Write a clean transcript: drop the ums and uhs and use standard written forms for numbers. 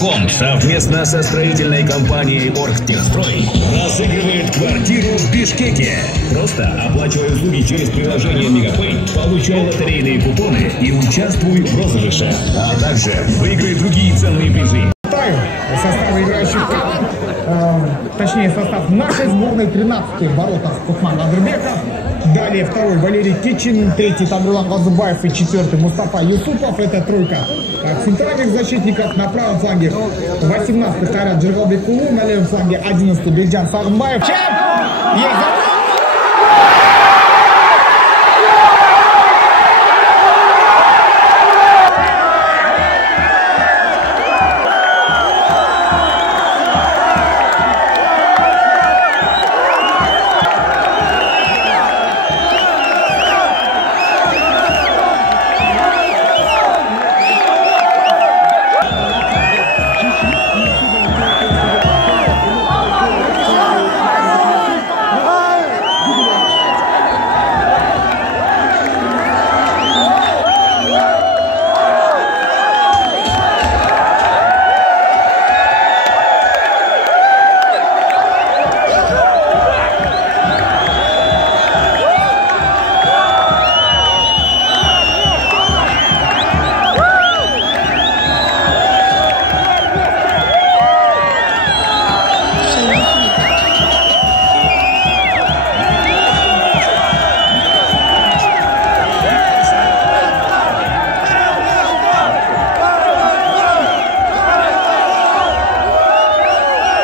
Жилстрой.ком совместно со строительной компанией Оргтехстрой разыгрывает квартиру в Бишкеке. Просто оплачивай услуги через приложение Мегапэй, получай лотерейные купоны и участвуй в розыгрыше. А также выиграй другие ценные призы. Состав играющих команд, точнее состав нашей сборной: 13-й ворота Кутман Адырбеков, далее 2-й Валерий Кичин, 3-й Тамерлан Газубаев и 4-й Мустафа Юсупов. Это тройка центральных защитников. На правом фланге 18-й Кайрат Джергалбекулу, на левом фланге 11-й Бельджан Сагынбаев.